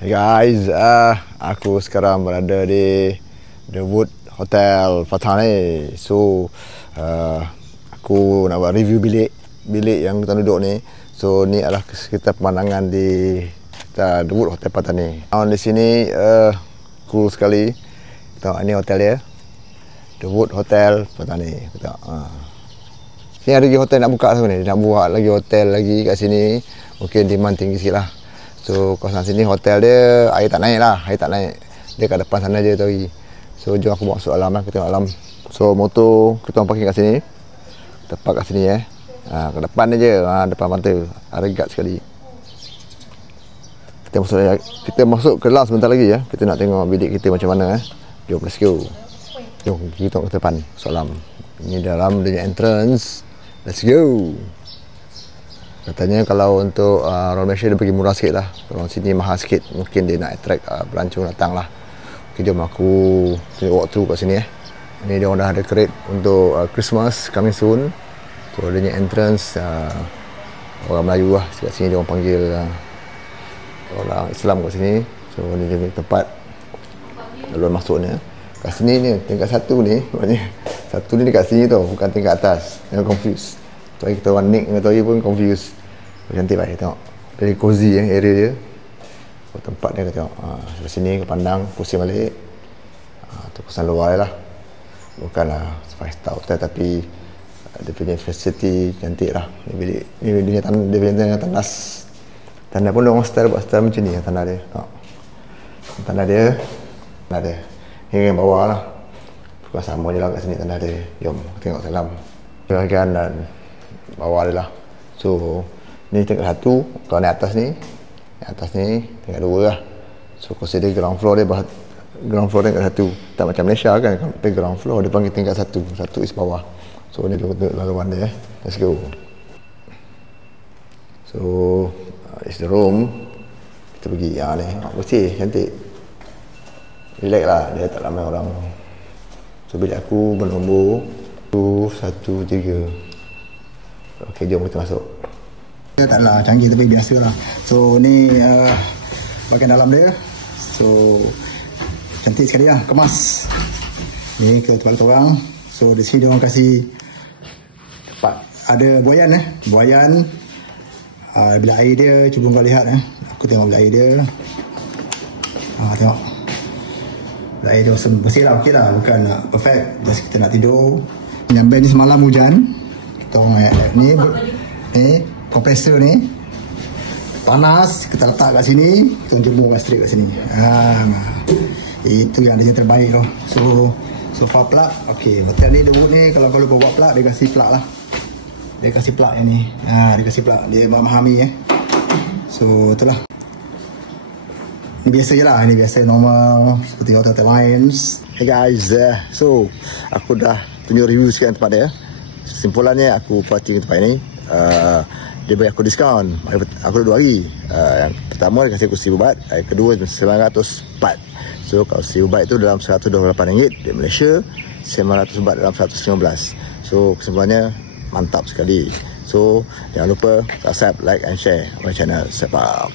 Hey guys, aku sekarang berada di The Wood Hotel Patani. So, aku nak buat review bilik yang kita duduk ni. So, ni adalah sekitar pemandangan di The Wood Hotel Patani. Di sini cool sekali. Tengok ni hotel dia, The Wood Hotel Patani. Ni ada lagi hotel nak buka sebenarnya. Nak buat lagi hotel lagi kat sini. Mungkin demand tinggi sikit lah. So kawasan sini hotel dia air tak naik lah, dia kat depan sana je tu. So jom aku masuk alam lah, kita tengok alam. So motor kita orang parking kat sini, tepat kat sini kat depan je, depan mata, regat sekali. Kita masuk ke dalam sebentar lagi ya. Kita nak tengok bilik kita macam mana Jom, let's go. Jom kita tengok ke depan, masuk alam. Ini dalam dia entrance. Let's go. Katanya kalau untuk orang Malaysia dia pergi murah sikit lah. Kalau sini mahal sikit. Mungkin dia nak attract pelancong datang lah. Okay, jom aku tunjuk walk through kat sini Ni dia orang dah ada create untuk Christmas coming soon. So dia punya entrance orang Melayu lah. Kat sini dia orang panggil orang Islam kat sini. So ni dia punya tempat laluan masuknya. Kat sini ni tingkat satu ni, maknanya satu ni dekat sini tau, bukan tingkat atas. Jangan confuse. Tapi kita orang Nick dengan Toy pun confuse. Cantik lah, tengok. Very cozy area dia. Tempat dia, tengok. Dari sini ke pandang, pusing balik. Tu kesan luar lah. Bukanlah 5-star hotel tapi dia punya facility cantik lah. Ni dia punya tandas. Tanda pun orang style buat style macam ni tanda dia. Tengok. Tanda dia. Hingga bawah lah. Bukan sama je lah kat sini tanda dia. Jom, tengok salam. Bahagian dan bawah dia lah. So ni tingkat satu. Kalau naik atas ni tingkat dua lah. So consider ground floor dia tingkat satu. Tak macam Malaysia kan, tapi ground floor dia panggil tingkat satu. Satu is bawah. So ni dia laluan dia. Let's go. So is the room. Kita pergi ni bersih, cantik, relax lah. Dia tak ramai orang. So bilik aku bernombor 213. Okey, jom kita masuk. Dia taklah canggih tapi biasa lah. So ni bahagian dalam dia. So cantik sekali lah, kemas. Ni ke tempat orang. So di sini dia orang kasih tempat, ada buayan buayan. Bilik air dia, cuba kau lihat Aku tengok bilik air dia. Tengok. Bilik air dia bersih lah, okey lah. Bukan perfect, just kita nak tidur. Yang bed ni semalam hujan. Ni kompresor ni panas, kita letak kat sini, kita jemur straight kat sini. Itu yang dia terbaik tu. So sofa plug, okey. Hotel ni debut ni kalau kau lupa buat plug, dia kasih plug lah. Dia kasih plug yang ni. Dia kasih plug, dia memahami So itulah. Ni biasa je lah, ni biasa normal seperti hotel-hotel lain. Hey guys, so aku dah tunjuk review sekian tempat dia. Simpulannya aku puas hati tempat ini. Dia bagi aku diskaun. Aku ada 2 hari. Yang pertama dia kasih aku RM1,000. Yang kedua RM900. So kalau RM1,000 itu dalam RM128 di Malaysia, RM900 dalam RM115. So kesimpulannya mantap sekali. So jangan lupa subscribe, like and share my channel. Sebab